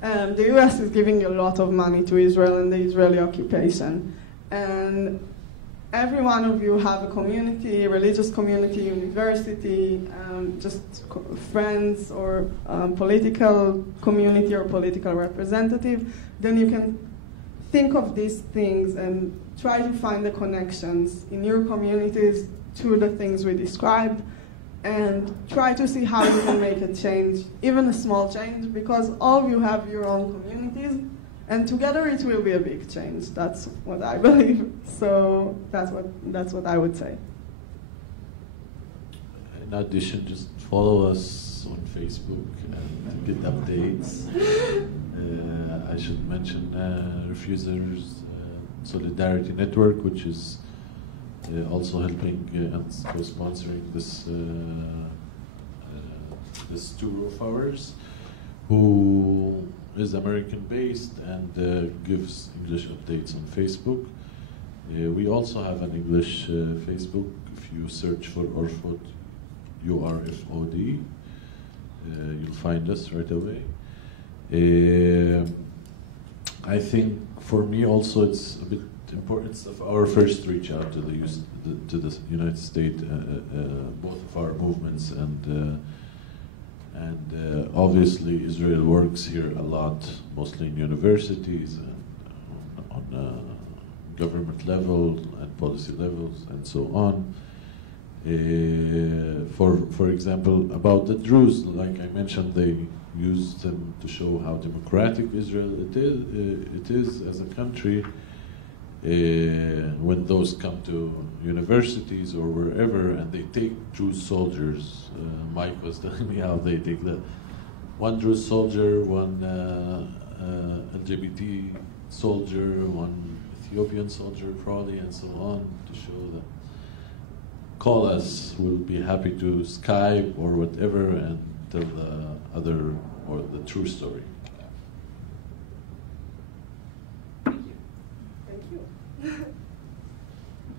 The US is giving a lot of money to Israel and the Israeli occupation. And every one of you have a community, religious community, university, just friends or political community or political representative. Then you can think of these things and try to find the connections in your communities to the things we described, and try to see how you can make a change, even a small change, because all of you have your own communities, and together it will be a big change. That's what I believe. So that's what I would say. In addition, just follow us on Facebook and get updates. I should mention Refusers Solidarity Network, which is also helping and co-sponsoring this tour of ours, who is American-based and gives English updates on Facebook. We also have an English Facebook. If you search for Urfot, URFOD, you'll find us right away. I think for me also it's a bit important of our first reach out to the United States, both of our movements, and obviously Israel works here a lot, mostly in universities and on government level and policy levels and so on. For example, about the Druze, like I mentioned, they use them to show how democratic Israel it is as a country. When those come to universities or wherever, and they take Druze soldiers. Mike was telling me how they take one Druze soldier, one LGBT soldier, one Ethiopian soldier probably, and so on, to show that call us, we'll be happy to Skype or whatever and tell the other or the true story.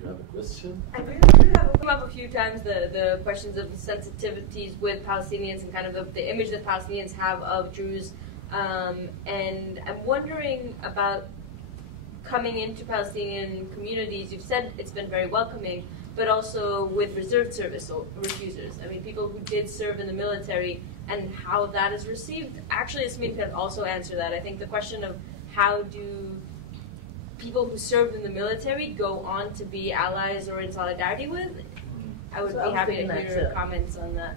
You have a question? I really have come up a few times the questions of the sensitivities with Palestinians and kind of the image that Palestinians have of Druze, and I'm wondering about coming into Palestinian communities. You've said it's been very welcoming, but also with reserve service refusers. I mean, people who did serve in the military and how that is received. Actually, Yasmin can also answer that. I think the question of how do people who served in the military go on to be allies or in solidarity with, I would be happy to hear your comments on that.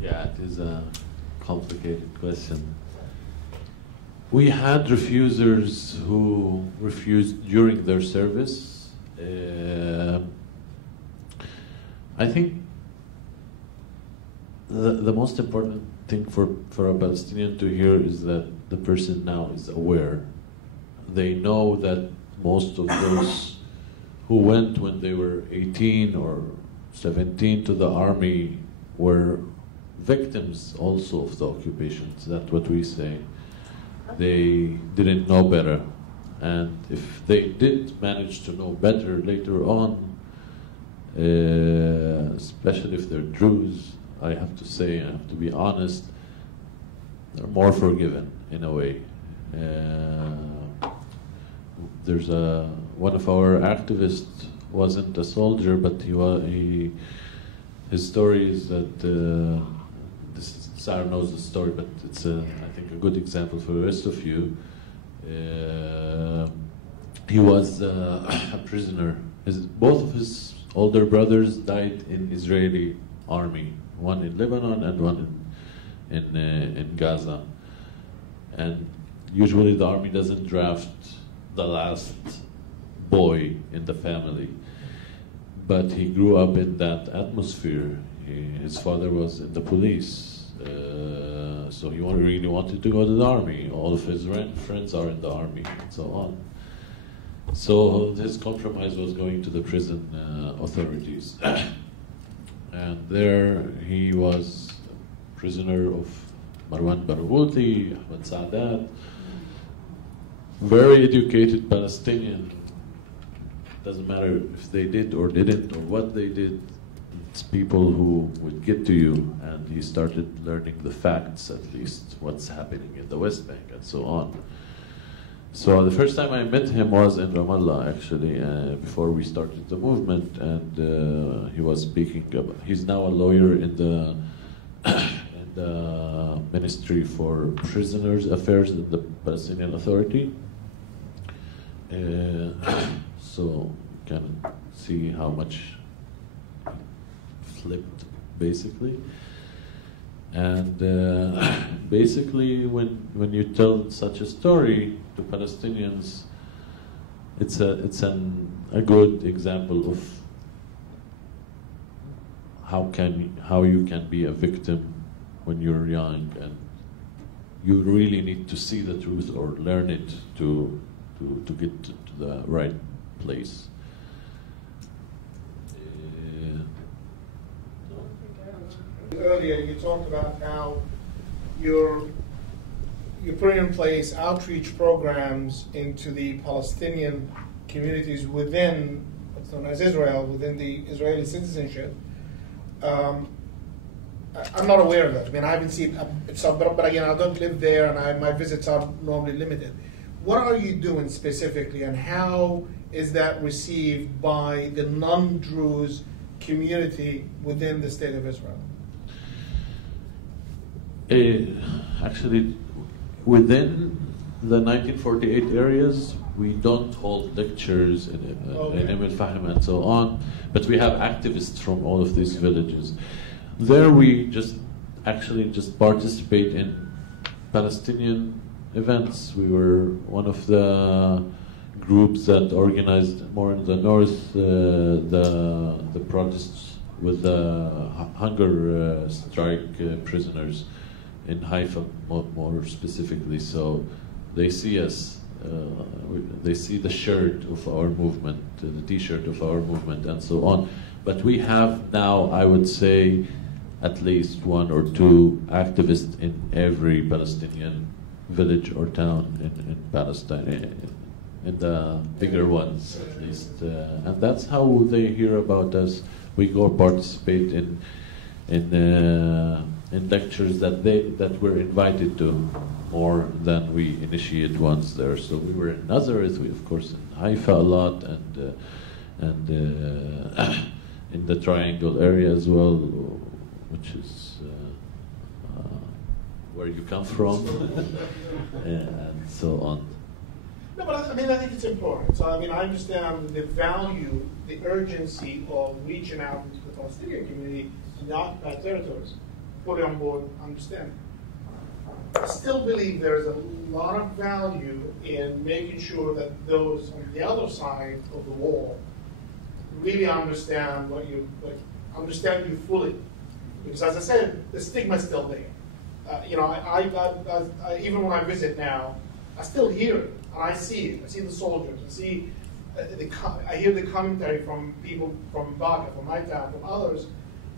Yeah, it is a complicated question. We had refusers who refused during their service. I think the most important thing for a Palestinian to hear is that the person now is aware. They know that most of those who went when they were 18 or 17 to the army were victims also of the occupations. That's what we say. They didn't know better. And if they did manage to know better later on, especially if they're Druze, I have to say, I have to be honest, they're more forgiven in a way. There's one of our activists wasn't a soldier, but his story is that Sarah knows the story, but it's I think a good example for the rest of you. He was a prisoner. Both of his older brothers died in Israeli army, one in Lebanon and one in Gaza. And usually the army doesn't draft the last boy in the family. But he grew up in that atmosphere. His father was in the police. So he really wanted to go to the army. All of his friends are in the army, and so on. So his compromise was going to the prison authorities. And there he was prisoner of Marwan Barghouti, Ahmed Saadat, very educated Palestinian, doesn't matter if they did or didn't or what they did. It's people who would get to you, and he started learning the facts, at least what's happening in the West Bank and so on. So the first time I met him was in Ramallah, actually, before we started the movement, and he was speaking about, he's now a lawyer in the in the Ministry for Prisoners Affairs in the Palestinian Authority. So you can see how much flipped, basically. And basically, when you tell such a story to Palestinians, it's a good example of how you can be a victim when you're young, and you really need to see the truth or learn it to get to the right place. Earlier, you talked about how you're putting in place outreach programs into the Palestinian communities within what's known as Israel, within the Israeli citizenship. I'm not aware of that. I mean, I haven't seen, but again, I don't live there, and my visits are normally limited. What are you doing specifically, and how is that received by the non-Druze community within the state of Israel? Actually, within the 1948 areas, we don't hold lectures in Umm al-Fahm and so on, but we have activists from all of these villages. There we just participate in Palestinian events. We were one of the groups that organized more in the north the protests with the hunger strike prisoners in Haifa, more specifically. So they see us, they see the shirt of our movement, the T-shirt of our movement, and so on. But we have now, I would say, at least one or two activists in every Palestinian village or town in Palestine, in the bigger ones at least. And that's how they hear about us. We go participate in lectures that we're invited to, more than we initiate ones there. So we were in Nazareth, we of course in Haifa a lot, and in the Triangle area as well, which is where you come from, and so on. No, but I mean, I think it's important. So I mean, I understand the value, the urgency of reaching out to the Palestinian community in the occupied territories. Fully on board, understand. I still believe there's a lot of value in making sure that those on the other side of the wall really understand understand you fully. Because as I said, the stigma is still there. I even when I visit now, I still hear it. I see it. I see the soldiers. I see I hear the commentary from people from Baca, from my town, from others.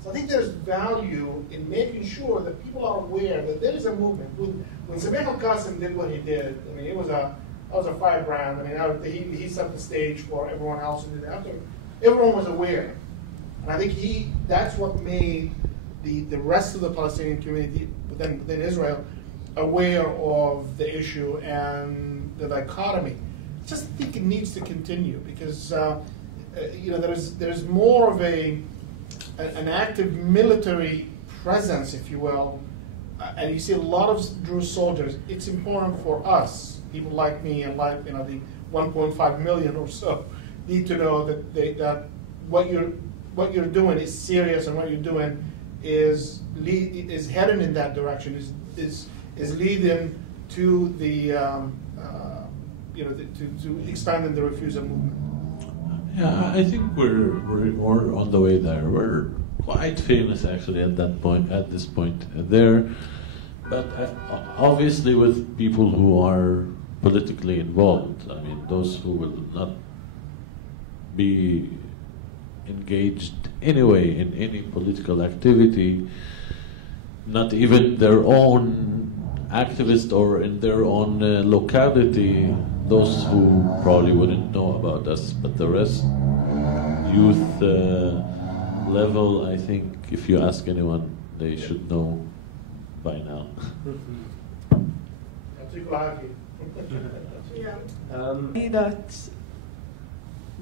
So I think there's value in making sure that people are aware that there is a movement. When Sameh al-Qasim did what he did, I mean, that was a firebrand. I mean, he set the stage for everyone else who did after. Everyone was aware, and I think that's what made the rest of the Palestinian community within Israel aware of the issue and the dichotomy. I just think it needs to continue because there's more of an active military presence, if you will, and you see a lot of Druze soldiers. It's important for us, people like me and like the 1.5 million or so, need to know that what you're doing is serious, and what you're doing is heading in that direction, is leading to the to expanding the refusal movement. Yeah, I think we're on the way there. We're quite famous actually at this point there, but obviously with people who are politically involved. I mean, those who will not be engaged anyway in any political activity, not even their own activist or in their own locality, those who probably wouldn't know about us, but the rest, youth level, I think if you ask anyone, they should know by now.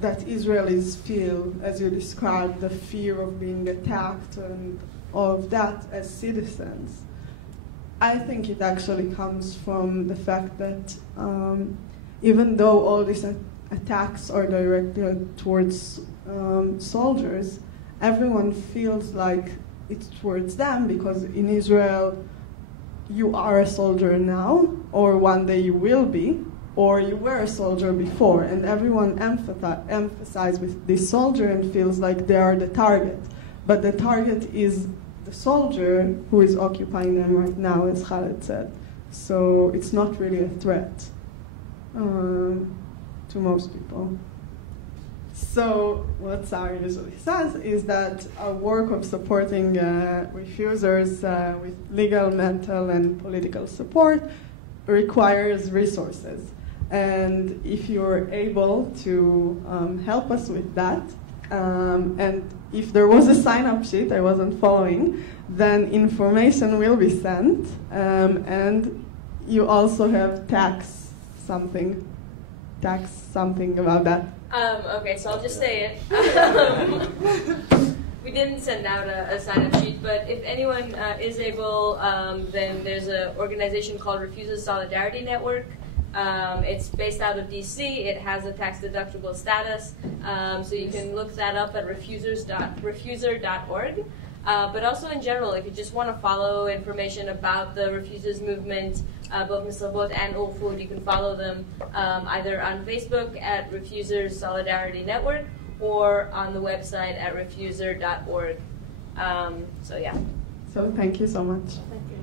That Israelis feel, as you described, the fear of being attacked and all of that as citizens. I think it actually comes from the fact that even though all these attacks are directed towards soldiers, everyone feels like it's towards them, because in Israel you are a soldier now, or one day you will be, or you were a soldier before, and everyone emphasizes with this soldier and feels like they are the target. But the target is the soldier who is occupying them right now, as Khaled said. So it's not really a threat to most people. So what SAR usually says is that our work of supporting refusers with legal, mental, and political support requires resources. And if you're able to help us with that, and if there was a sign-up sheet I wasn't following, then information will be sent, and you also have tax something about that. Okay, so I'll just say it. We didn't send out a sign-up sheet, but if anyone is able, then there's an organization called Refusers Solidarity Network. It's based out of DC. It has a tax-deductible status, so you can look that up at refuser.org. But also in general, if you just want to follow information about the Refusers movement, both Mislavot and Ul Food, you can follow them either on Facebook at Refusers Solidarity Network or on the website at refuser.org. So yeah. So thank you so much. Thank you.